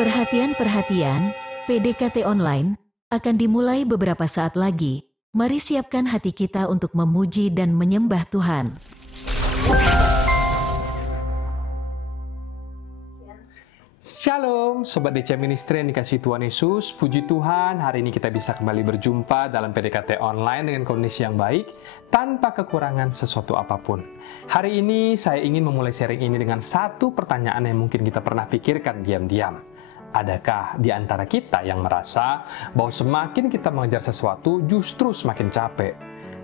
Perhatian, PDKT online akan dimulai beberapa saat lagi. Mari siapkan hati kita untuk memuji dan menyembah Tuhan. Shalom, Sobat DC Ministry yang dikasihi Tuhan Yesus. Puji Tuhan, hari ini kita bisa kembali berjumpa dalam PDKT online dengan kondisi yang baik, tanpa kekurangan sesuatu apapun. Hari ini saya ingin memulai sharing ini dengan satu pertanyaan yang mungkin kita pernah pikirkan diam-diam. Adakah di antara kita yang merasa bahwa semakin kita mengejar sesuatu justru semakin capek?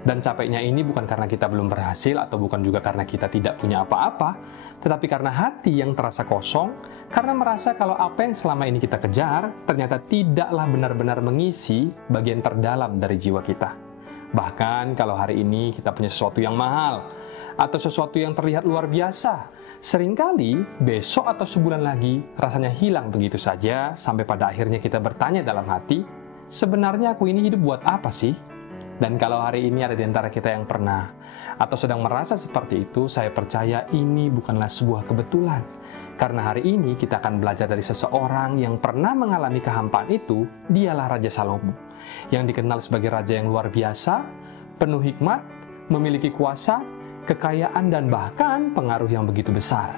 Dan capeknya ini bukan karena kita belum berhasil atau bukan juga karena kita tidak punya apa-apa, tetapi karena hati yang terasa kosong, karena merasa kalau apa yang selama ini kita kejar ternyata tidaklah benar-benar mengisi bagian terdalam dari jiwa kita. Bahkan kalau hari ini kita punya sesuatu yang mahal, atau sesuatu yang terlihat luar biasa, seringkali besok atau sebulan lagi rasanya hilang begitu saja, sampai pada akhirnya kita bertanya dalam hati, sebenarnya aku ini hidup buat apa sih? Dan kalau hari ini ada di antara kita yang pernah atau sedang merasa seperti itu, saya percaya ini bukanlah sebuah kebetulan. Karena hari ini kita akan belajar dari seseorang yang pernah mengalami kehampaan itu, dialah Raja Salomo, yang dikenal sebagai raja yang luar biasa, penuh hikmat, memiliki kuasa, kekayaan, dan bahkan pengaruh yang begitu besar.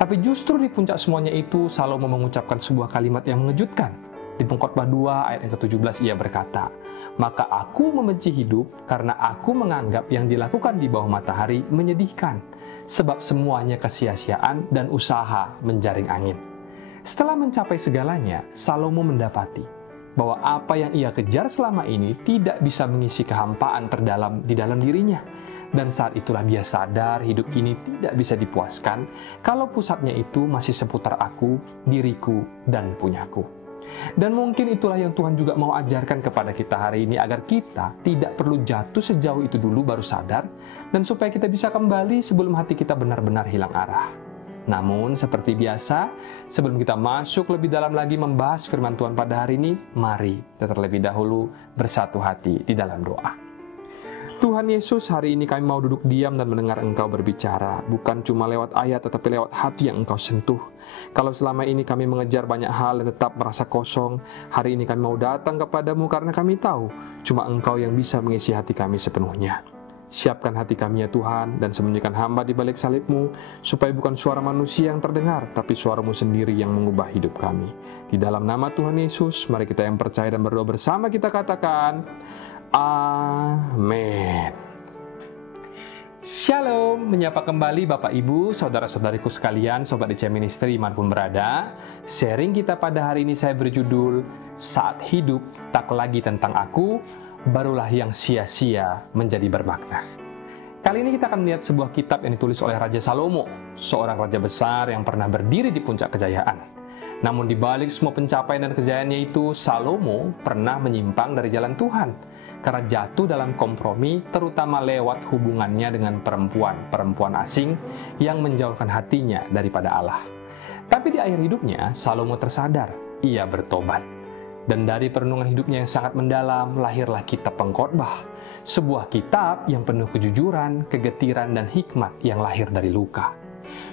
Tapi justru di puncak semuanya itu, Salomo mengucapkan sebuah kalimat yang mengejutkan. Di Pengkhotbah 2 ayat yang ke-17 ia berkata, "Maka aku membenci hidup karena aku menganggap yang dilakukan di bawah matahari menyedihkan, sebab semuanya kesia-siaan dan usaha menjaring angin." Setelah mencapai segalanya, Salomo mendapati bahwa apa yang ia kejar selama ini tidak bisa mengisi kehampaan terdalam di dalam dirinya. Dan saat itulah dia sadar hidup ini tidak bisa dipuaskan kalau pusatnya itu masih seputar aku, diriku, dan punyaku. Dan mungkin itulah yang Tuhan juga mau ajarkan kepada kita hari ini, agar kita tidak perlu jatuh sejauh itu dulu baru sadar, dan supaya kita bisa kembali sebelum hati kita benar-benar hilang arah. Namun seperti biasa, sebelum kita masuk lebih dalam lagi membahas firman Tuhan pada hari ini, mari kita terlebih dahulu bersatu hati di dalam doa. Tuhan Yesus, hari ini kami mau duduk diam dan mendengar Engkau berbicara, bukan cuma lewat ayat tetapi lewat hati yang Engkau sentuh. Kalau selama ini kami mengejar banyak hal dan tetap merasa kosong, hari ini kami mau datang kepadamu karena kami tahu cuma Engkau yang bisa mengisi hati kami sepenuhnya. Siapkan hati kami ya Tuhan, dan sembunyikan hamba di balik salib-Mu, supaya bukan suara manusia yang terdengar, tapi suara-Mu sendiri yang mengubah hidup kami. Di dalam nama Tuhan Yesus, mari kita yang percaya dan berdoa bersama kita katakan, Amin. Shalom, menyapa kembali Bapak Ibu, Saudara-saudariku sekalian, Sobat DC Ministry dimanapun berada. Sharing kita pada hari ini saya berjudul, Saat Hidup Tak Lagi Tentang Aku, Barulah Yang Sia-Sia Menjadi Bermakna. Kali ini kita akan melihat sebuah kitab yang ditulis oleh Raja Salomo, seorang raja besar yang pernah berdiri di puncak kejayaan. Namun di balik semua pencapaian dan kejayaannya itu, Salomo pernah menyimpang dari jalan Tuhan, karena jatuh dalam kompromi, terutama lewat hubungannya dengan perempuan asing yang menjauhkan hatinya daripada Allah. Tapi di akhir hidupnya, Salomo tersadar, ia bertobat. Dan dari perenungan hidupnya yang sangat mendalam, lahirlah kitab Pengkhotbah, sebuah kitab yang penuh kejujuran, kegetiran, dan hikmat yang lahir dari luka.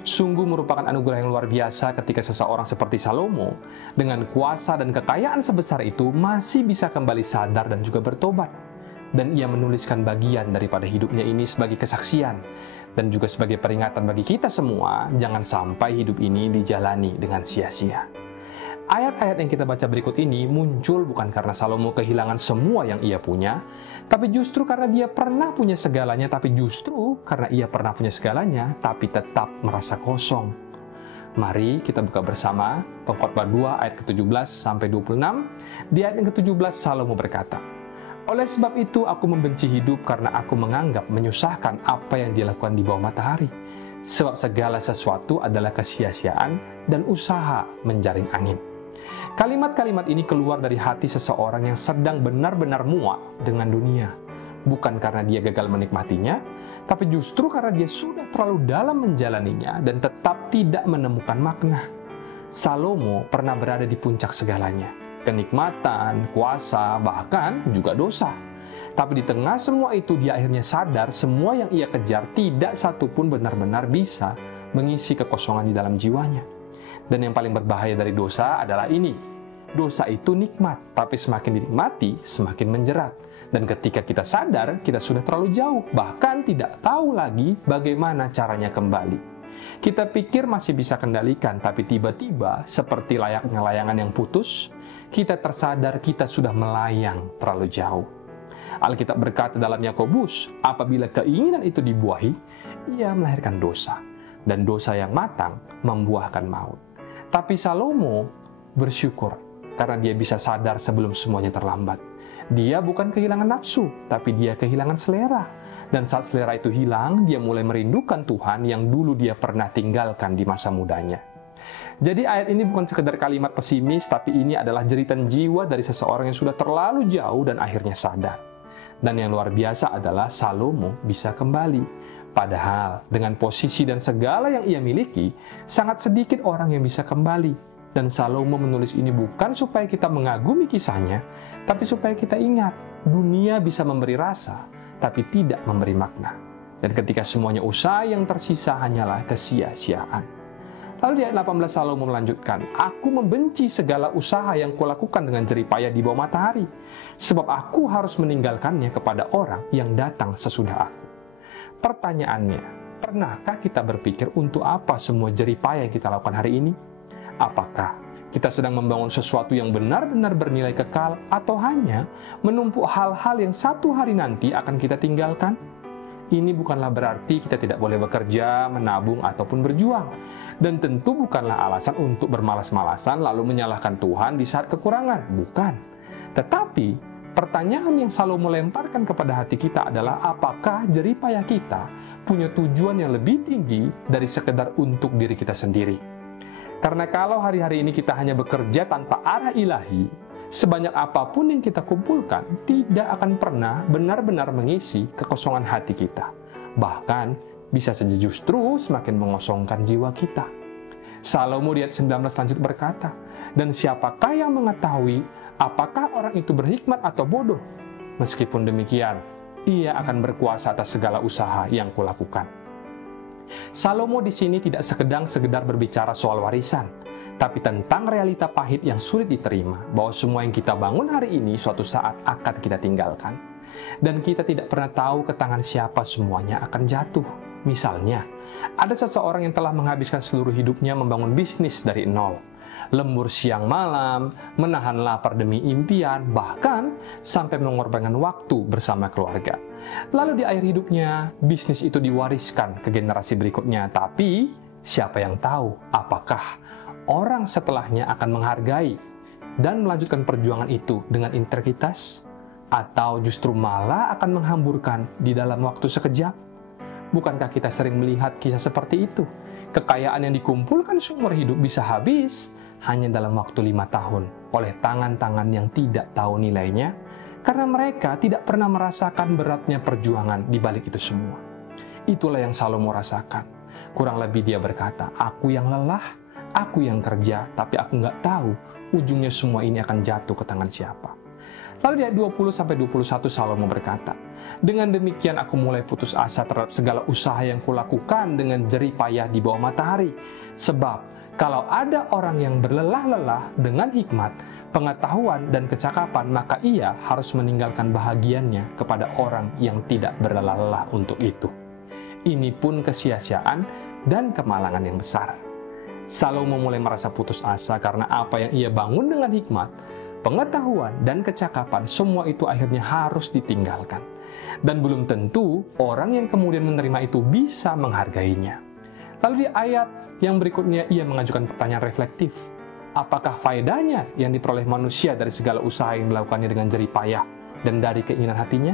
Sungguh merupakan anugerah yang luar biasa ketika seseorang seperti Salomo dengan kuasa dan kekayaan sebesar itu masih bisa kembali sadar dan juga bertobat. Dan ia menuliskan bagian daripada hidupnya ini sebagai kesaksian dan juga sebagai peringatan bagi kita semua, jangan sampai hidup ini dijalani dengan sia-sia. Ayat-ayat yang kita baca berikut ini muncul bukan karena Salomo kehilangan semua yang ia punya, tapi justru karena dia pernah punya segalanya, tapi justru karena ia pernah punya segalanya, tapi tetap merasa kosong. Mari kita buka bersama Pengkhotbah 2 ayat ke-17 sampai 26. Di ayat yang ke-17 Salomo berkata, "Oleh sebab itu aku membenci hidup karena aku menganggap menyusahkan apa yang dilakukan di bawah matahari. Sebab segala sesuatu adalah kesia-siaan dan usaha menjaring angin." Kalimat-kalimat ini keluar dari hati seseorang yang sedang benar-benar muak dengan dunia. Bukan karena dia gagal menikmatinya, tapi justru karena dia sudah terlalu dalam menjalaninya dan tetap tidak menemukan makna. Salomo pernah berada di puncak segalanya, kenikmatan, kuasa, bahkan juga dosa. Tapi di tengah semua itu dia akhirnya sadar semua yang ia kejar tidak satupun benar-benar bisa mengisi kekosongan di dalam jiwanya. Dan yang paling berbahaya dari dosa adalah ini. Dosa itu nikmat, tapi semakin dinikmati, semakin menjerat. Dan ketika kita sadar, kita sudah terlalu jauh, bahkan tidak tahu lagi bagaimana caranya kembali. Kita pikir masih bisa kendalikan, tapi tiba-tiba, seperti layaknya layangan yang putus, kita tersadar kita sudah melayang terlalu jauh. Alkitab berkata dalam Yakobus, apabila keinginan itu dibuahi, ia melahirkan dosa. Dan dosa yang matang membuahkan maut. Tapi Salomo bersyukur, karena dia bisa sadar sebelum semuanya terlambat. Dia bukan kehilangan nafsu, tapi dia kehilangan selera. Dan saat selera itu hilang, dia mulai merindukan Tuhan yang dulu dia pernah tinggalkan di masa mudanya. Jadi ayat ini bukan sekedar kalimat pesimis, tapi ini adalah jeritan jiwa dari seseorang yang sudah terlalu jauh dan akhirnya sadar. Dan yang luar biasa adalah Salomo bisa kembali. Padahal dengan posisi dan segala yang ia miliki, sangat sedikit orang yang bisa kembali. Dan Salomo menulis ini bukan supaya kita mengagumi kisahnya, tapi supaya kita ingat, dunia bisa memberi rasa, tapi tidak memberi makna. Dan ketika semuanya usaha yang tersisa hanyalah kesia-siaan. Lalu di ayat 18 Salomo melanjutkan, aku membenci segala usaha yang kulakukan dengan jeripayah di bawah matahari, sebab aku harus meninggalkannya kepada orang yang datang sesudah aku. Pertanyaannya, pernahkah kita berpikir untuk apa semua jeripayah yang kita lakukan hari ini? Apakah kita sedang membangun sesuatu yang benar-benar bernilai kekal atau hanya menumpuk hal-hal yang satu hari nanti akan kita tinggalkan? Ini bukanlah berarti kita tidak boleh bekerja, menabung, ataupun berjuang. Dan tentu bukanlah alasan untuk bermalas-malasan lalu menyalahkan Tuhan di saat kekurangan. Bukan. Tetapi, pertanyaan yang Salomo lemparkan kepada hati kita adalah apakah jeripayah kita punya tujuan yang lebih tinggi dari sekedar untuk diri kita sendiri? Karena kalau hari-hari ini kita hanya bekerja tanpa arah ilahi, sebanyak apapun yang kita kumpulkan tidak akan pernah benar-benar mengisi kekosongan hati kita. Bahkan bisa saja justru semakin mengosongkan jiwa kita. Salomo di ayat 19 lanjut berkata, dan siapakah yang mengetahui apakah orang itu berhikmat atau bodoh? Meskipun demikian, ia akan berkuasa atas segala usaha yang kulakukan. Salomo di sini tidak sekedar berbicara soal warisan, tapi tentang realita pahit yang sulit diterima, bahwa semua yang kita bangun hari ini suatu saat akan kita tinggalkan. Dan kita tidak pernah tahu ke tangan siapa semuanya akan jatuh. Misalnya, ada seseorang yang telah menghabiskan seluruh hidupnya membangun bisnis dari nol. Lembur siang malam, menahan lapar demi impian, bahkan sampai mengorbankan waktu bersama keluarga. Lalu di akhir hidupnya, bisnis itu diwariskan ke generasi berikutnya. Tapi, siapa yang tahu apakah orang setelahnya akan menghargai dan melanjutkan perjuangan itu dengan integritas? Atau justru malah akan menghamburkan di dalam waktu sekejap? Bukankah kita sering melihat kisah seperti itu? Kekayaan yang dikumpulkan seumur hidup bisa habis hanya dalam waktu 5 tahun oleh tangan-tangan yang tidak tahu nilainya, karena mereka tidak pernah merasakan beratnya perjuangan di balik itu semua. Itulah yang Salomo rasakan. Kurang lebih dia berkata, aku yang lelah, aku yang kerja, tapi aku nggak tahu ujungnya semua ini akan jatuh ke tangan siapa. Lalu di ayat 20-21 Salomo berkata, dengan demikian aku mulai putus asa terhadap segala usaha yang kulakukan dengan jerih payah di bawah matahari. Sebab kalau ada orang yang berlelah-lelah dengan hikmat, pengetahuan dan kecakapan, maka ia harus meninggalkan bahagiannya kepada orang yang tidak berlelah-lelah untuk itu. Ini pun kesia-siaan dan kemalangan yang besar. Salomo mulai merasa putus asa karena apa yang ia bangun dengan hikmat, pengetahuan dan kecakapan, semua itu akhirnya harus ditinggalkan. Dan belum tentu orang yang kemudian menerima itu bisa menghargainya. Lalu di ayat yang berikutnya ia mengajukan pertanyaan reflektif. Apakah faedahnya yang diperoleh manusia dari segala usaha yang dilakukannya dengan jerih payah dan dari keinginan hatinya?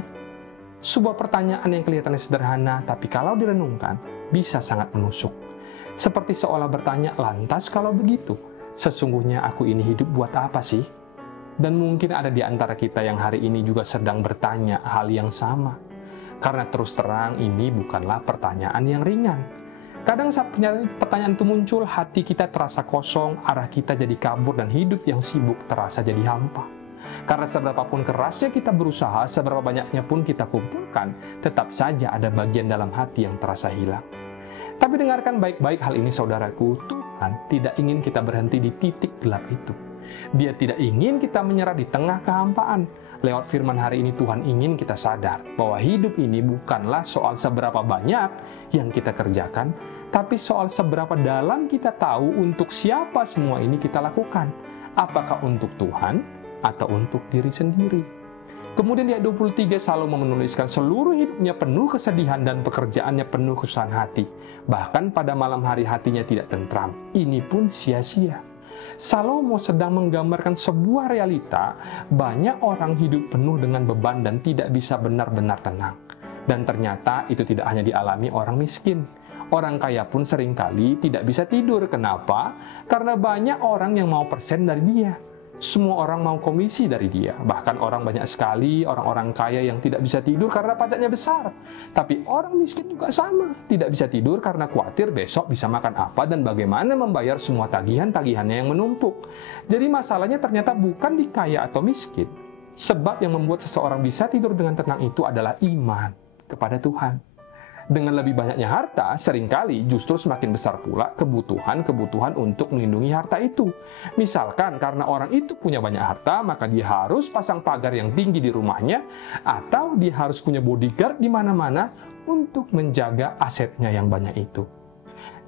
Sebuah pertanyaan yang kelihatannya sederhana, tapi kalau direnungkan, bisa sangat menusuk. Seperti seolah bertanya, lantas kalau begitu, sesungguhnya aku ini hidup buat apa sih? Dan mungkin ada di antara kita yang hari ini juga sedang bertanya hal yang sama. Karena terus terang ini bukanlah pertanyaan yang ringan. Kadang saat pertanyaan itu muncul, hati kita terasa kosong, arah kita jadi kabur, dan hidup yang sibuk terasa jadi hampa. Karena seberapapun kerasnya kita berusaha, seberapa banyaknya pun kita kumpulkan, tetap saja ada bagian dalam hati yang terasa hilang. Tapi dengarkan baik-baik hal ini saudaraku, Tuhan tidak ingin kita berhenti di titik gelap itu. Dia tidak ingin kita menyerah di tengah kehampaan. Lewat firman hari ini Tuhan ingin kita sadar bahwa hidup ini bukanlah soal seberapa banyak yang kita kerjakan, tapi soal seberapa dalam kita tahu untuk siapa semua ini kita lakukan. Apakah untuk Tuhan atau untuk diri sendiri. Kemudian di ayat 23 Salomo menuliskan seluruh hidupnya penuh kesedihan dan pekerjaannya penuh kesusahan hati. Bahkan pada malam hari hatinya tidak tentram. Ini pun sia-sia. Salomo sedang menggambarkan sebuah realita, banyak orang hidup penuh dengan beban dan tidak bisa benar-benar tenang. Dan ternyata itu tidak hanya dialami orang miskin. Orang kaya pun seringkali tidak bisa tidur. Kenapa? Karena banyak orang yang mau persen dari dia. Semua orang mau komisi dari dia. Bahkan orang banyak sekali, orang-orang kaya yang tidak bisa tidur karena pajaknya besar. Tapi orang miskin juga sama. Tidak bisa tidur karena khawatir besok bisa makan apa dan bagaimana membayar semua tagihan-tagihannya yang menumpuk. Jadi masalahnya ternyata bukan di kaya atau miskin. Sebab yang membuat seseorang bisa tidur dengan tenang itu adalah iman kepada Tuhan. Dengan lebih banyaknya harta, seringkali justru semakin besar pula kebutuhan untuk melindungi harta itu. Misalkan karena orang itu punya banyak harta, maka dia harus pasang pagar yang tinggi di rumahnya, atau dia harus punya bodyguard di mana-mana untuk menjaga asetnya yang banyak itu.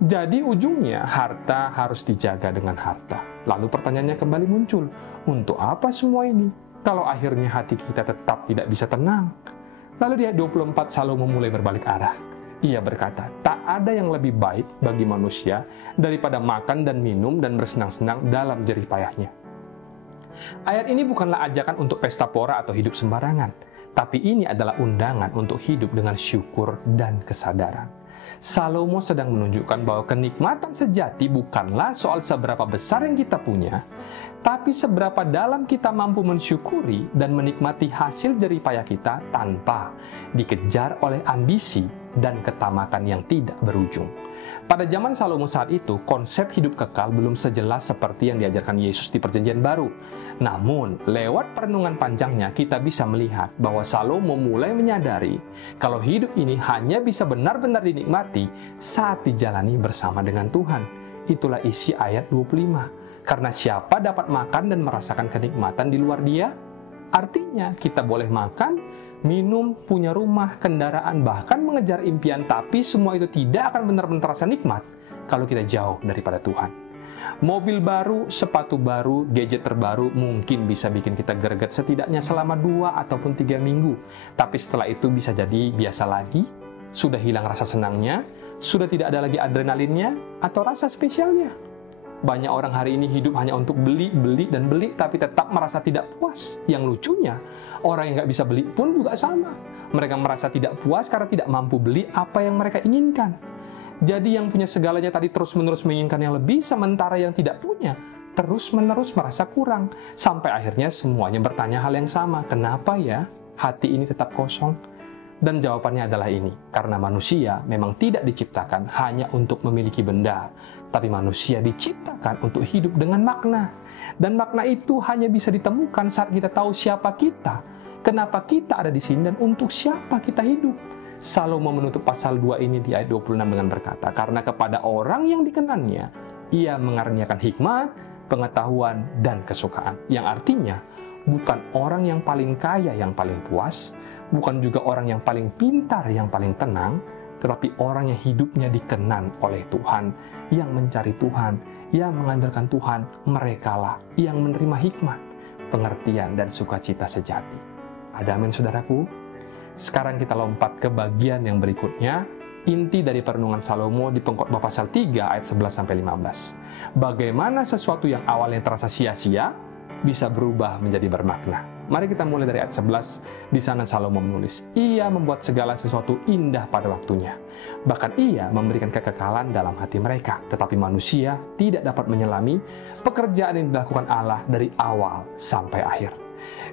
Jadi ujungnya harta harus dijaga dengan harta. Lalu pertanyaannya kembali muncul, untuk apa semua ini? Kalau akhirnya hati kita tetap tidak bisa tenang. Lalu di ayat 24 Salomo mulai berbalik arah. Ia berkata, tak ada yang lebih baik bagi manusia daripada makan dan minum dan bersenang-senang dalam jerih payahnya. Ayat ini bukanlah ajakan untuk pesta pora atau hidup sembarangan, tapi ini adalah undangan untuk hidup dengan syukur dan kesadaran. Salomo sedang menunjukkan bahwa kenikmatan sejati bukanlah soal seberapa besar yang kita punya, tapi seberapa dalam kita mampu mensyukuri dan menikmati hasil jerih payah kita tanpa dikejar oleh ambisi dan ketamakan yang tidak berujung. Pada zaman Salomo saat itu, konsep hidup kekal belum sejelas seperti yang diajarkan Yesus di Perjanjian Baru. Namun, lewat perenungan panjangnya, kita bisa melihat bahwa Salomo mulai menyadari kalau hidup ini hanya bisa benar-benar dinikmati saat dijalani bersama dengan Tuhan. Itulah isi ayat 25. Karena siapa dapat makan dan merasakan kenikmatan di luar dia? Artinya, kita boleh makan, minum, punya rumah, kendaraan, bahkan mengejar impian, tapi semua itu tidak akan benar-benar terasa nikmat kalau kita jauh daripada Tuhan. Mobil baru, sepatu baru, gadget terbaru mungkin bisa bikin kita greget setidaknya selama 2 ataupun 3 minggu. Tapi setelah itu bisa jadi biasa lagi, sudah hilang rasa senangnya, sudah tidak ada lagi adrenalinnya atau rasa spesialnya. Banyak orang hari ini hidup hanya untuk beli, tapi tetap merasa tidak puas. Yang lucunya, orang yang nggak bisa beli pun juga sama. Mereka merasa tidak puas karena tidak mampu beli apa yang mereka inginkan. Jadi yang punya segalanya tadi terus-menerus menginginkan yang lebih, sementara yang tidak punya terus-menerus merasa kurang. Sampai akhirnya semuanya bertanya hal yang sama, kenapa ya hati ini tetap kosong? Dan jawabannya adalah ini, karena manusia memang tidak diciptakan hanya untuk memiliki benda, tapi manusia diciptakan untuk hidup dengan makna. Dan makna itu hanya bisa ditemukan saat kita tahu siapa kita, kenapa kita ada di sini, dan untuk siapa kita hidup. Salomo menutup pasal 2 ini di ayat 26 dengan berkata, karena kepada orang yang dikenannya, ia mengaruniakan hikmat, pengetahuan, dan kesukaan. Yang artinya, bukan orang yang paling kaya yang paling puas, bukan juga orang yang paling pintar yang paling tenang, tetapi orang yang hidupnya dikenan oleh Tuhan, yang mencari Tuhan, yang mengandalkan Tuhan, merekalah yang menerima hikmat, pengertian, dan sukacita sejati. Ada amin, saudaraku? Sekarang kita lompat ke bagian yang berikutnya, inti dari perenungan Salomo di Pengkhotbah pasal 3 ayat 11-15. Bagaimana sesuatu yang awalnya terasa sia-sia bisa berubah menjadi bermakna. Mari kita mulai dari ayat 11. Di sana Salomo menulis, ia membuat segala sesuatu indah pada waktunya. Bahkan ia memberikan kekekalan dalam hati mereka. Tetapi manusia tidak dapat menyelami pekerjaan yang dilakukan Allah dari awal sampai akhir.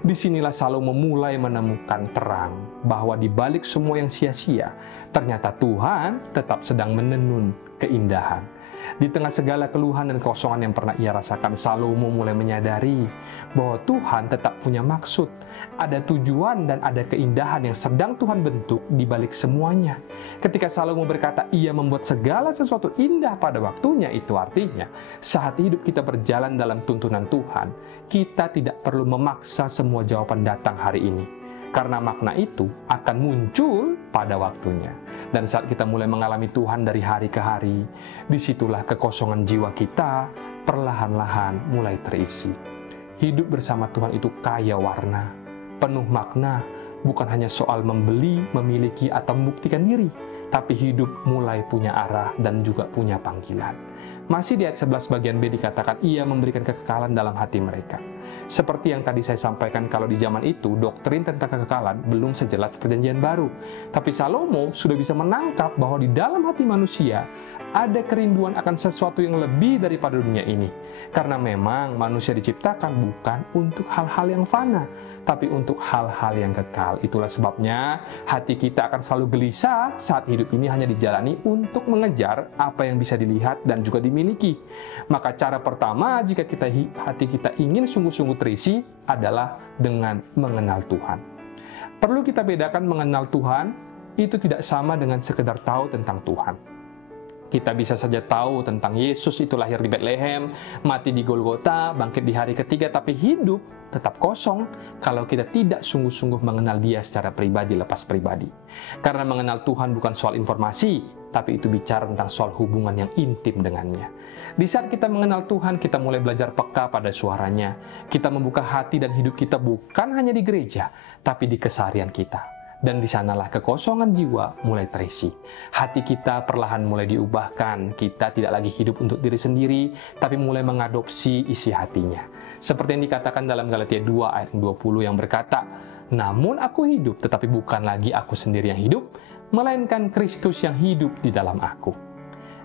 Disinilah Salomo mulai menemukan terang bahwa di balik semua yang sia-sia, ternyata Tuhan tetap sedang menenun keindahan. Di tengah segala keluhan dan kekosongan yang pernah ia rasakan, Salomo mulai menyadari bahwa Tuhan tetap punya maksud, ada tujuan dan ada keindahan yang sedang Tuhan bentuk di balik semuanya. Ketika Salomo berkata ia membuat segala sesuatu indah pada waktunya, itu artinya saat hidup kita berjalan dalam tuntunan Tuhan, kita tidak perlu memaksa semua jawaban datang hari ini, karena makna itu akan muncul pada waktunya. Dan saat kita mulai mengalami Tuhan dari hari ke hari, disitulah kekosongan jiwa kita perlahan-lahan mulai terisi. Hidup bersama Tuhan itu kaya warna, penuh makna, bukan hanya soal membeli, memiliki, atau membuktikan diri, tapi hidup mulai punya arah dan juga punya panggilan. Masih di ayat 11 bagian B dikatakan, ia memberikan kekekalan dalam hati mereka. Seperti yang tadi saya sampaikan, kalau di zaman itu, doktrin tentang kekekalan belum sejelas perjanjian baru. Tapi Salomo sudah bisa menangkap bahwa di dalam hati manusia ada kerinduan akan sesuatu yang lebih daripada dunia ini. Karena memang manusia diciptakan bukan untuk hal-hal yang fana, tapi untuk hal-hal yang kekal. Itulah sebabnya hati kita akan selalu gelisah saat hidup ini hanya dijalani untuk mengejar apa yang bisa dilihat dan juga dimiliki. Maka cara pertama jika hati kita ingin sungguh-sungguh terisi adalah dengan mengenal Tuhan. Perlu kita bedakan mengenal Tuhan itu tidak sama dengan sekedar tahu tentang Tuhan. Kita bisa saja tahu tentang Yesus itu lahir di Bethlehem, mati di Golgota, bangkit di hari ketiga, tapi hidup tetap kosong kalau kita tidak sungguh-sungguh mengenal Dia secara pribadi lepas pribadi. Karena mengenal Tuhan bukan soal informasi, tapi itu bicara tentang soal hubungan yang intim dengannya. Di saat kita mengenal Tuhan, kita mulai belajar peka pada suaranya. Kita membuka hati dan hidup kita bukan hanya di gereja, tapi di keseharian kita. Dan di sanalah kekosongan jiwa mulai terisi. Hati kita perlahan mulai diubahkan. Kita tidak lagi hidup untuk diri sendiri, tapi mulai mengadopsi isi hatinya. Seperti yang dikatakan dalam Galatia 2 ayat 20 yang berkata, namun aku hidup, tetapi bukan lagi aku sendiri yang hidup, melainkan Kristus yang hidup di dalam aku.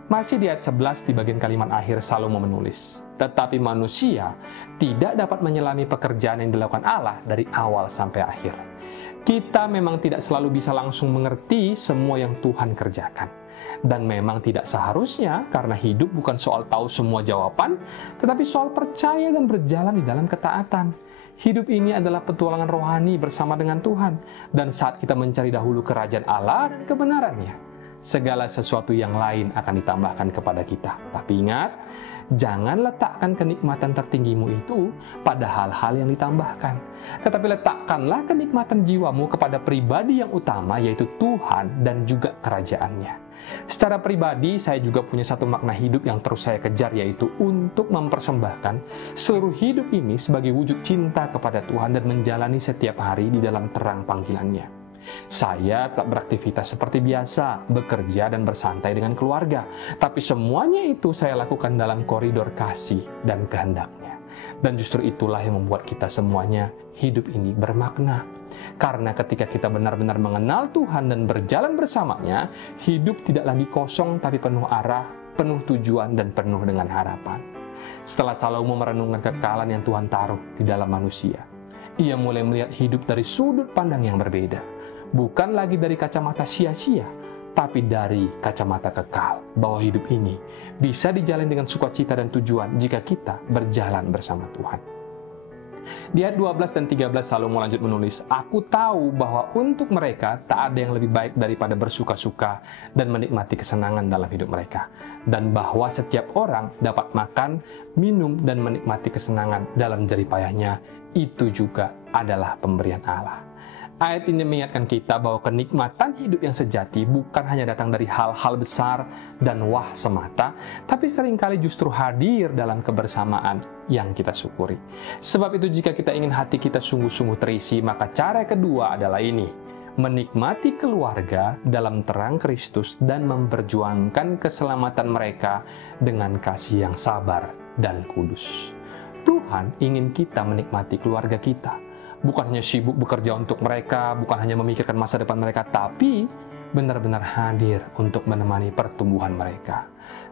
Masih di ayat 11 di bagian kalimat akhir Salomo menulis, tetapi manusia tidak dapat menyelami pekerjaan yang dilakukan Allah dari awal sampai akhir. Kita memang tidak selalu bisa langsung mengerti semua yang Tuhan kerjakan. Dan memang tidak seharusnya, karena hidup bukan soal tahu semua jawaban, tetapi soal percaya dan berjalan di dalam ketaatan. Hidup ini adalah petualangan rohani bersama dengan Tuhan. Dan saat kita mencari dahulu kerajaan Allah dan kebenarannya, segala sesuatu yang lain akan ditambahkan kepada kita. Tapi ingat, jangan letakkan kenikmatan tertinggimu itu pada hal-hal yang ditambahkan. Tetapi letakkanlah kenikmatan jiwamu kepada pribadi yang utama, yaitu Tuhan dan juga kerajaannya. Secara pribadi, saya juga punya satu makna hidup yang terus saya kejar, yaitu untuk mempersembahkan seluruh hidup ini sebagai wujud cinta kepada Tuhan dan menjalani setiap hari di dalam terang panggilannya. Saya tetap beraktivitas seperti biasa, bekerja dan bersantai dengan keluarga. Tapi semuanya itu saya lakukan dalam koridor kasih dan kehendaknya. Dan justru itulah yang membuat kita semuanya hidup ini bermakna. Karena ketika kita benar-benar mengenal Tuhan dan berjalan bersamanya, hidup tidak lagi kosong tapi penuh arah, penuh tujuan dan penuh dengan harapan. Setelah Salomo merenungkan kekekalan yang Tuhan taruh di dalam manusia, ia mulai melihat hidup dari sudut pandang yang berbeda. Bukan lagi dari kacamata sia-sia, tapi dari kacamata kekal, bahwa hidup ini bisa dijalani dengan sukacita dan tujuan jika kita berjalan bersama Tuhan. Di ayat 12 dan 13 Salomo lanjut menulis, aku tahu bahwa untuk mereka tak ada yang lebih baik daripada bersuka-suka dan menikmati kesenangan dalam hidup mereka, dan bahwa setiap orang dapat makan, minum, dan menikmati kesenangan dalam jerih payahnya, itu juga adalah pemberian Allah. Ayat ini mengingatkan kita bahwa kenikmatan hidup yang sejati bukan hanya datang dari hal-hal besar dan wah semata, tapi seringkali justru hadir dalam kebersamaan yang kita syukuri. Sebab itu jika kita ingin hati kita sungguh-sungguh terisi, maka cara kedua adalah ini: menikmati keluarga dalam terang Kristus dan memperjuangkan keselamatan mereka dengan kasih yang sabar dan kudus. Tuhan ingin kita menikmati keluarga kita. Bukan hanya sibuk bekerja untuk mereka, bukan hanya memikirkan masa depan mereka, tapi benar-benar hadir untuk menemani pertumbuhan mereka.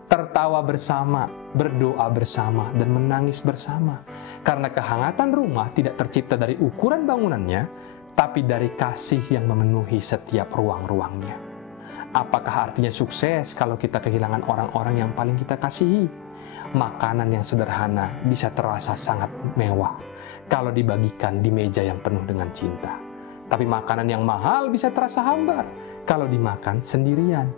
Tertawa bersama, berdoa bersama, dan menangis bersama. Karena kehangatan rumah tidak tercipta dari ukuran bangunannya, tapi dari kasih yang memenuhi setiap ruang-ruangnya. Apakah artinya sukses kalau kita kehilangan orang-orang yang paling kita kasihi? Makanan yang sederhana bisa terasa sangat mewah kalau dibagikan di meja yang penuh dengan cinta. Tapi makanan yang mahal bisa terasa hambar kalau dimakan sendirian.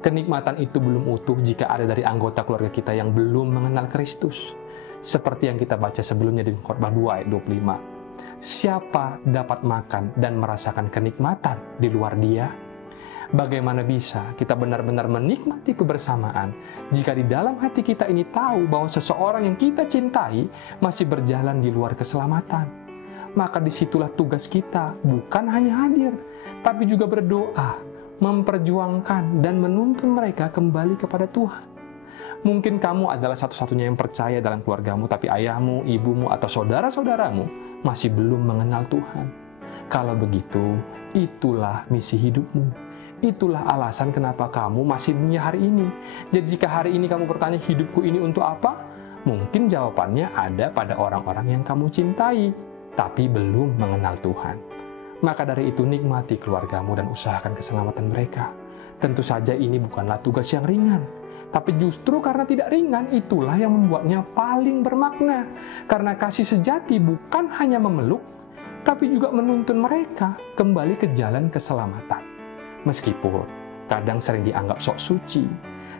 Kenikmatan itu belum utuh jika ada dari anggota keluarga kita yang belum mengenal Kristus. Seperti yang kita baca sebelumnya di Khotbah 2 ayat 25. Siapa dapat makan dan merasakan kenikmatan di luar Dia? Bagaimana bisa kita benar-benar menikmati kebersamaan jika di dalam hati kita ini tahu bahwa seseorang yang kita cintai masih berjalan di luar keselamatan? Maka disitulah tugas kita, bukan hanya hadir, tapi juga berdoa, memperjuangkan dan menuntun mereka kembali kepada Tuhan. Mungkin kamu adalah satu-satunya yang percaya dalam keluargamu, tapi ayahmu, ibumu, atau saudara-saudaramu masih belum mengenal Tuhan. Kalau begitu, itulah misi hidupmu. Itulah alasan kenapa kamu masih dunia hari ini. Jadi jika hari ini kamu bertanya, hidupku ini untuk apa? Mungkin jawabannya ada pada orang-orang yang kamu cintai, tapi belum mengenal Tuhan. Maka dari itu nikmati keluargamu dan usahakan keselamatan mereka. Tentu saja ini bukanlah tugas yang ringan. Tapi justru karena tidak ringan, itulah yang membuatnya paling bermakna. Karena kasih sejati bukan hanya memeluk, tapi juga menuntun mereka kembali ke jalan keselamatan. Meskipun kadang sering dianggap sok suci,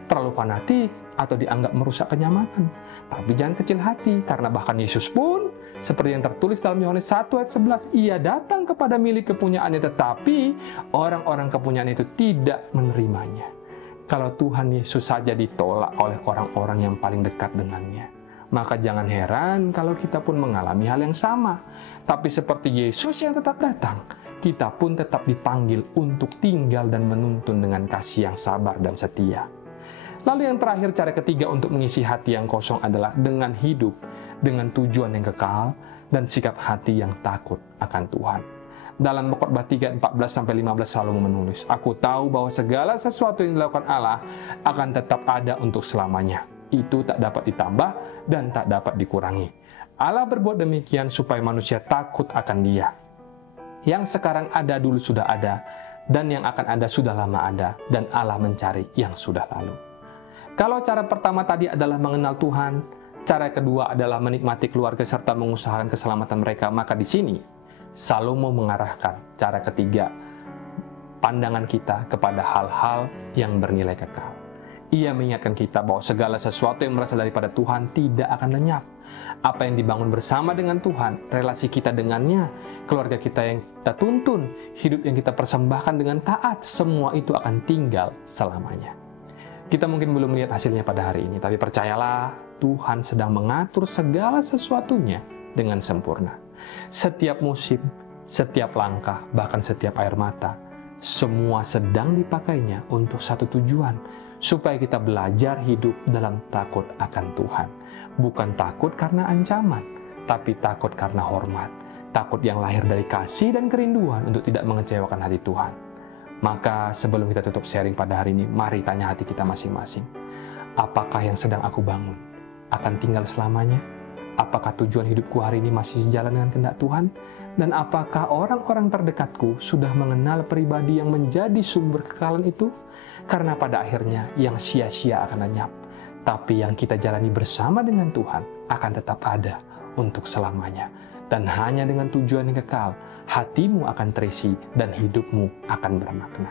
terlalu fanatik, atau dianggap merusak kenyamanan. Tapi jangan kecil hati, karena bahkan Yesus pun, seperti yang tertulis dalam Yohanes 1 ayat 11, Ia datang kepada milik kepunyaannya, tetapi orang-orang kepunyaan itu tidak menerimanya. Kalau Tuhan Yesus saja ditolak oleh orang-orang yang paling dekat dengannya, maka jangan heran kalau kita pun mengalami hal yang sama. Tapi seperti Yesus yang tetap datang, kita pun tetap dipanggil untuk tinggal dan menuntun dengan kasih yang sabar dan setia. Lalu yang terakhir, cara ketiga untuk mengisi hati yang kosong adalah dengan hidup dengan tujuan yang kekal dan sikap hati yang takut akan Tuhan. Dalam Khotbah 3:14-15 Salomo menulis, Aku tahu bahwa segala sesuatu yang dilakukan Allah akan tetap ada untuk selamanya. Itu tak dapat ditambah dan tak dapat dikurangi. Allah berbuat demikian supaya manusia takut akan Dia. Yang sekarang ada dulu sudah ada, dan yang akan ada sudah lama ada, dan Allah mencari yang sudah lalu. Kalau cara pertama tadi adalah mengenal Tuhan, cara kedua adalah menikmati keluarga serta mengusahakan keselamatan mereka, maka di sini Salomo mengarahkan cara ketiga, pandangan kita kepada hal-hal yang bernilai kekal. Ia mengingatkan kita bahwa segala sesuatu yang berasal daripada Tuhan tidak akan lenyap. Apa yang dibangun bersama dengan Tuhan, relasi kita dengannya, keluarga kita yang kita tuntun, hidup yang kita persembahkan dengan taat, semua itu akan tinggal selamanya. Kita mungkin belum melihat hasilnya pada hari ini, tapi percayalah, Tuhan sedang mengatur segala sesuatunya dengan sempurna. Setiap musim, setiap langkah, bahkan setiap air mata, semua sedang dipakainya untuk satu tujuan, supaya kita belajar hidup dalam takut akan Tuhan. Bukan takut karena ancaman, tapi takut karena hormat. Takut yang lahir dari kasih dan kerinduan untuk tidak mengecewakan hati Tuhan. Maka sebelum kita tutup sharing pada hari ini, mari tanya hati kita masing-masing. Apakah yang sedang aku bangun akan tinggal selamanya? Apakah tujuan hidupku hari ini masih sejalan dengan kehendak Tuhan? Dan apakah orang-orang terdekatku sudah mengenal pribadi yang menjadi sumber kekekalan itu? Karena pada akhirnya yang sia-sia akan lenyap. Tapi yang kita jalani bersama dengan Tuhan akan tetap ada untuk selamanya. Dan hanya dengan tujuan yang kekal, hatimu akan terisi dan hidupmu akan bermakna.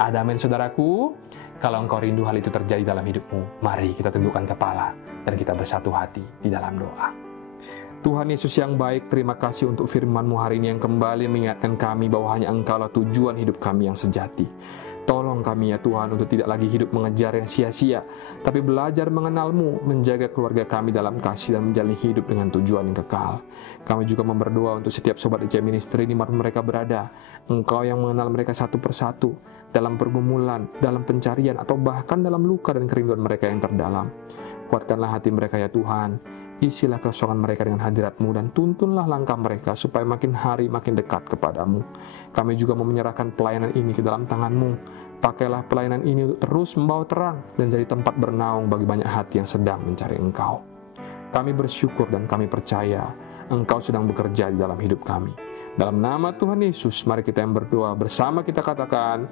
Ada amin saudaraku? Kalau engkau rindu hal itu terjadi dalam hidupmu, mari kita tundukkan kepala dan kita bersatu hati di dalam doa. Tuhan Yesus yang baik, terima kasih untuk firman-Mu hari ini yang kembali mengingatkan kami bahwa hanya Engkaulah tujuan hidup kami yang sejati. Tolong kami ya Tuhan untuk tidak lagi hidup mengejar yang sia-sia, tapi belajar mengenal-Mu, menjaga keluarga kami dalam kasih dan menjalani hidup dengan tujuan yang kekal. Kami juga berdoa untuk setiap sobat EC Ministry di mana mereka berada. Engkau yang mengenal mereka satu persatu, dalam pergumulan, dalam pencarian, atau bahkan dalam luka dan kerinduan mereka yang terdalam. Kuatkanlah hati mereka ya Tuhan. Isilah kekosongan mereka dengan hadirat-Mu dan tuntunlah langkah mereka supaya makin hari makin dekat kepadamu. Kami juga mau menyerahkan pelayanan ini ke dalam tangan-Mu. Pakailah pelayanan ini untuk terus membawa terang dan jadi tempat bernaung bagi banyak hati yang sedang mencari Engkau. Kami bersyukur dan kami percaya Engkau sedang bekerja di dalam hidup kami. Dalam nama Tuhan Yesus, mari kita yang berdoa bersama kita katakan,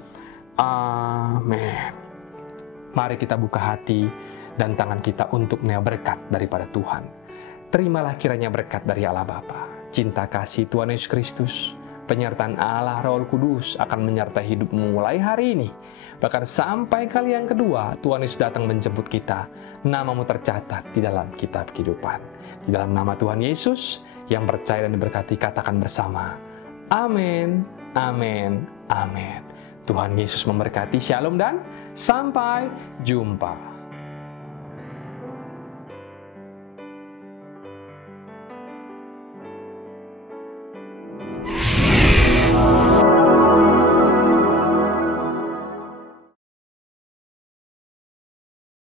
Amin. Mari kita buka hati dan tangan kita untuk menerima berkat daripada Tuhan. Terimalah kiranya berkat dari Allah Bapa, cinta kasih Tuhan Yesus Kristus, penyertaan Allah Roh Kudus akan menyertai hidupmu mulai hari ini. Bahkan sampai kali yang kedua Tuhan Yesus datang menjemput kita, namamu tercatat di dalam kitab kehidupan. Di dalam nama Tuhan Yesus yang percaya dan diberkati, katakan bersama, amin, amin, amin. Tuhan Yesus memberkati. Shalom dan sampai jumpa.